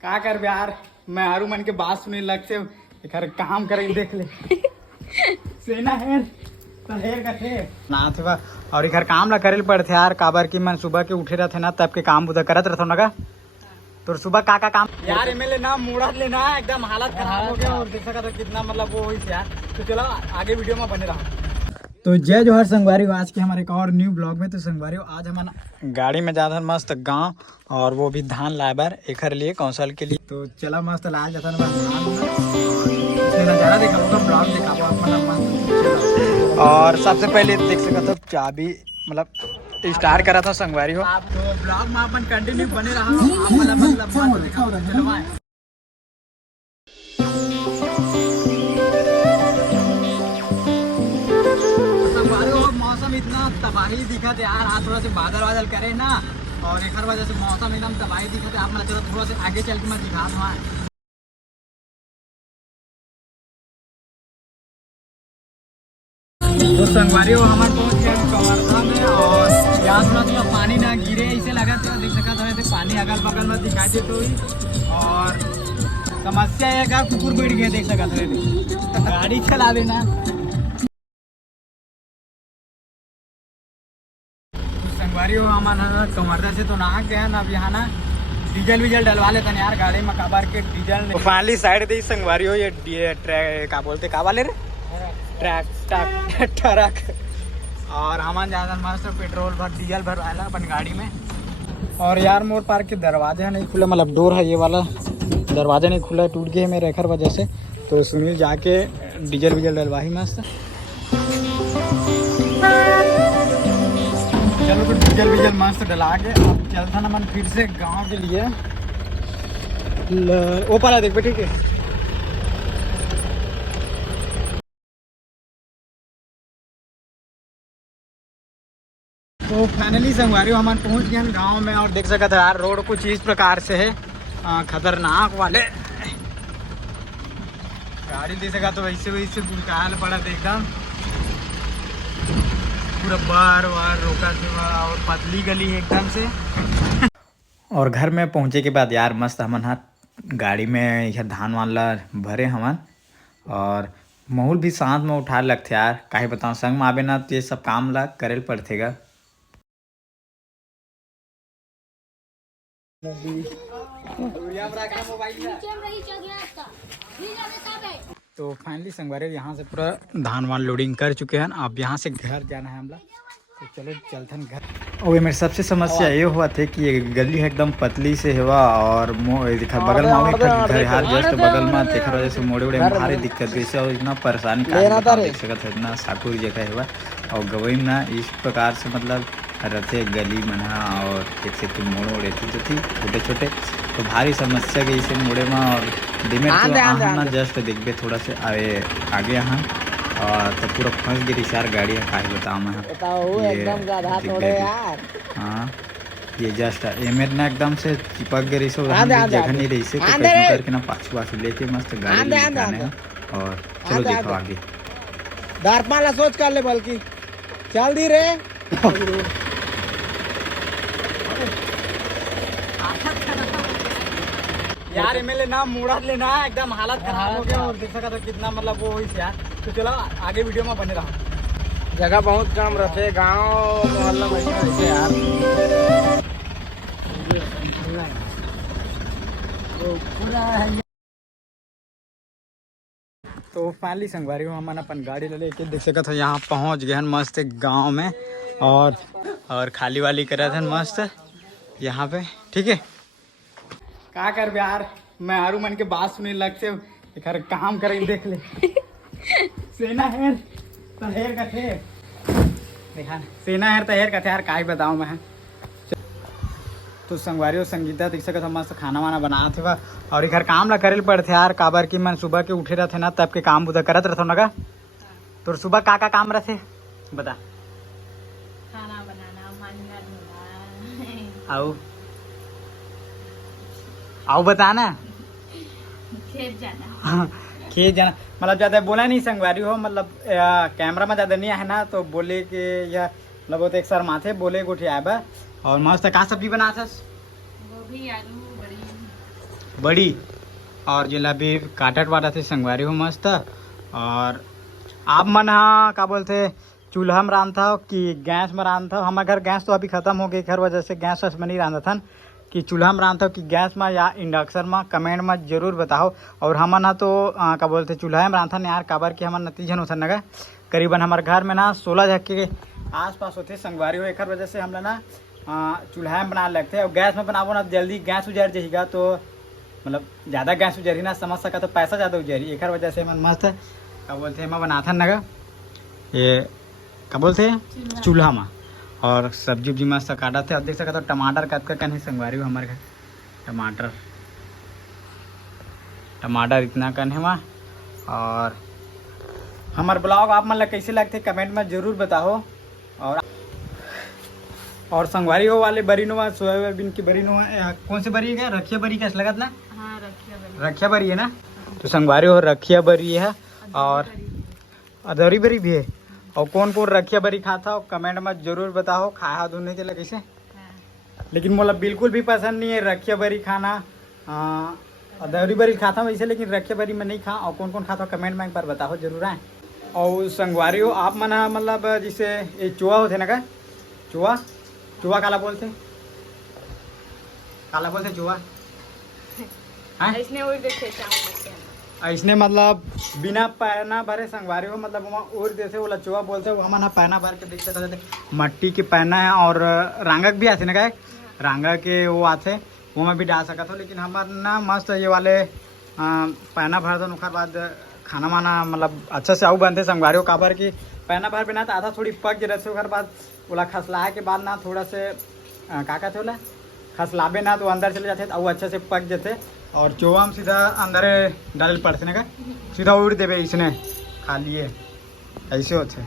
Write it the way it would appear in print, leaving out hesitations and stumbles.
का कर यार, मैं हारू मन के बात सुने लग से एक काम करे देख ले सेना है तहेर का थे ना थे और एक काम ला करे पड़ते यार। काबर की मैं सुबह के उठे रहते ना तब के काम बुधा करत रहता ना तो सुबह का काम यार एमएलए ना मुड़ा लेना एकदम हालत खराब हो गया और देख सका तो कितना मतलब वो हुई यार। तो चलो आगे वीडियो में बने रहा। तो जय जोहर संगवारी, आज के हमारे एक और न्यू ब्लॉग में। तो संगवारी आज हमारा गाड़ी में जाता मस्त गांव और वो भी धान लाए बार एक लिए कौशल के लिए। तो चला मस्त ला जाता नजारा देखा ब्लॉग देखा। और सबसे पहले देख सका तो चाबी मतलब स्टार्ट करा था संगवारी हो। तो ब्लॉग में अपन कंटिन्यू बने रहा। मौसम इतना तबाही दिखा थे यार, आज थोड़ा से बादल करे ना और एक वजह से मौसम एकदम तबाही दिखा थे। आप मैं चलो थोड़ा से आगे चल के मैं दिखा दूँ। तो संगवारी हो हमारे पहुंच गए कवर्धा में और यहाँ थोड़ा थोड़ा पानी ना गिरे इसे लगा था देख सका था पानी अगल बगल में दिखाई दे तो और समस्या है का कुकुर बैठ गया देख सका था गाड़ी चला देना। संगवारी हो हमारा कवर्धा से तो नहा गया ना, अब यहाँ ना डीजल वीजल डलवा लेते यार गाड़ी में। काबार के डीजल तो फाइनली साइड दी संगवारी हो ये ट्रैक का बोलते का वाले रे ट्रक और हमारे ज़्यादा मस्त पेट्रोल भर डीजल भर आया अपन गाड़ी में। और यार मोर पार्क के दरवाजे नहीं खुला, मतलब डोर है ये वाला दरवाजा नहीं खुला, टूट गया मेरे रेखर वजह से। तो सुनील जाके डीजल वीजल डलवा ही मस्त। चलो तो डीजल वीजल मस्त डला के अब चलता ना मन फिर से गाँव के लिए। ओ पाला देख ठीक है। तो फाइनली संगवारी हम पहुंच गए गांव में और देख सका था यार रोड कुछ इस प्रकार से है खतरनाक वाले। गाड़ी दे सका तो वैसे वैसे बुलकाल पड़ा देखा पूरा बार बार रोका और पतली गली है एकदम से। और घर में पहुंचे के बाद यार मस्त हमन हाथ गाड़ी में यह धान वान ला भरे हमन और माहौल भी शांत में उठा लगते यार। काहे बताऊँ संग में आबे ना तो ये सब काम ला करे पड़तेगा। तो फाइनली संगवारी यहाँ से पूरा धान वान लोडिंग कर चुके हैं। अब यहाँ से घर जाना है हम लोग। तो चलो चलते हैं घर। और मेरी सबसे समस्या ये हुआ थे कि ये गली है एकदम पतली से हुआ और देखा बगल में घर यार जस्ट बगल में देखा वजह से मोड़े उड़े भारी दिक्कत जैसे और इतना परेशानी देख सकता है इतना साकुर जगह हुआ और गवई में ना इस प्रकार से मतलब रहते गली मना और एक से मोड़ उड़े थी तो थी छोटे छोटे तो भारी समस्या गई इसे मोड़े में। और डिमेट तो ना जस्ट देखबे थोड़ा से आगे यहाँ और तो पूरा फंस गई यार गाड़ी का बताऊँ मैं हाँ ये जस्ट एमेर ना एकदम से चिपक गई से जगह नहीं रही से तो करके ना पाछू पाछू लेके मस्त गाड़ी निकालने और चलो देखो आगे दारपाला सोच कर ले बल्कि चल दी रे यार एमएलए ना मुड़ा लेना एकदम हालत खराब हो गया और देख सका था कितना मतलब वो हुई यार। तो चलो आगे वीडियो में बने रहा। जगह बहुत कम रहते गांव मोहल्ला में यार। तो फाइनली संगवारी में हम अपन गाड़ी ले लेके देख सका था यहाँ पहुँच गए मस्त गांव में और खाली वाली करा था मस्त यहाँ पे ठीक है। का कर यार, मैं हारू मन के बात सुने लग से एक काम करे देख ले सेना है तहेर का थे देखा सेना है तहेर का थे यार का बताऊँ मैं। तो संगवारी और संगीता देख सका था मस्त खाना वाना बना थे और एक काम ला करे पड़ते यार। काबर की मैं सुबह के उठे रहते ना तब के काम बुधा करत रहता ना। तो सुबह का काम रहते बता। खाना बनाना आओ बताना खेत जाना खेत जाना मतलब ज़्यादा बोला नहीं संगवारी हो मतलब कैमरा में ज़्यादा नहीं है ना तो बोले कि यह मतलब वो तो एक सर माथे बोले गोठी आए बा और मस्त का सब्जी बना था गोभी आलू बड़ी बड़ी और जलेबी काटट वाटा थे संगवारी हो मस्त। और आप मन हाँ का बोलते चूल्हा में रांध था कि गैस में रांध था। हमारे घर गैस तो अभी ख़त्म हो गई, हर वजह से गैस वैस में नहीं रांधा था कि चूल्हा में रांध था कि गैस में या इंडक्शन में, कमेंट में जरूर बताओ। और हम ना तो का बोलते चूल्हा में रांधा यार, काबर कि हमारे नतीजन होता नगा करीबन हमारे घर में ना 16 जन के आसपास होते संगवारी हो। एक वजह से हम ना चूल्हा में बना लगते हैं। और गैस में बनाबो ना जल्दी गैस उजर जाएगा, तो मतलब ज़्यादा गैस उजरी ना समझ सका तो पैसा ज़्यादा उजरी। एक वजह से मन मस्त क्या बोलते हैं मैं बनाथा नगा ये क्या बोलते हैं चूल्हा में। और सब्जी उब्जी मस्त काटा थे। अब देख सकते हो टमाटर कट कर कहीं संगवारी हो हमारे घर टमाटर इतना कन है वहाँ। और हमारे ब्लॉग आप मतलब कैसे लगते कमेंट में ज़रूर बताओ। और संगवारी हो वाले बरीनो सोयाबीन की बरीनो कौन सी बरी है, रखिया बरी कैसे लगा ना? हाँ, रखिया बरी है ना, तो संगवारी हो रखिया बरी है और अदौरी बरी भी है। और कौन कौन रखिया बरी खाता हो कमेंट में जरूर बताओ। खाया दोनों के लगे से, लेकिन मतलब बिल्कुल भी पसंद नहीं है रखिया बरी खाना। अदौरी बरी खाता हूँ वैसे, लेकिन रखिया बरी में नहीं खा। और कौन कौन खाता हो कमेंट में एक बार बताओ जरूर आए। और संगवारी हो आप मना मतलब जैसे ये चूहा होते ना का चूहा काला बोलते चूहा ऐसने मतलब बिना पैना भरे संगवारी हो मतलब वहाँ और जैसे वाला चूहा बोलते वो हमारा पैना भर के देख सकते थे। मट्टी के पैना है और रांगक भी आते ना का रांगा के वो आते वो में भी डाल सका था। लेकिन हमारे ना मस्त ये वाले पैना भर दो उसके बाद खाना वाना मतलब अच्छा से आऊ बनते संगवारी हो। काबर की पैना भर बिना तो आधा थोड़ी पक जरा से बाद बोला खसलाए के बाद ना थोड़ा से का थे बोला खसलाबे ना तो अंदर चले जाते और अच्छे से पक जाते। और चोवा में सीधा अंदर डाल पड़ते ना का सीधा उड़ देवे इसने खा लिए ऐसे होते।